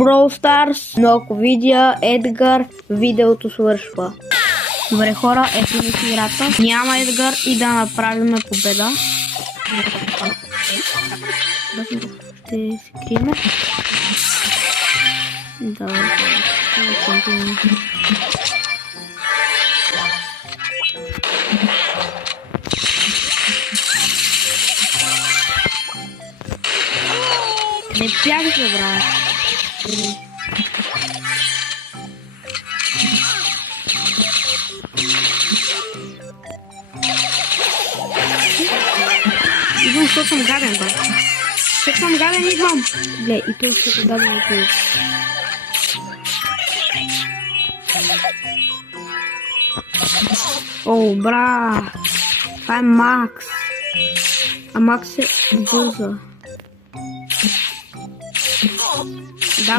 Brawl Stars, но ако видя Едгар, видеото свършва. Добре хора, ето ми си играта. Няма Едгар и да направим победа. Ще се криме. Да, не бягаше, брат. Идвам, защото съм гаден, брат. Защото съм гаден, идвам. Гле, и то ще даде на това. О, брат. Това е Макс. А Макс е бърза.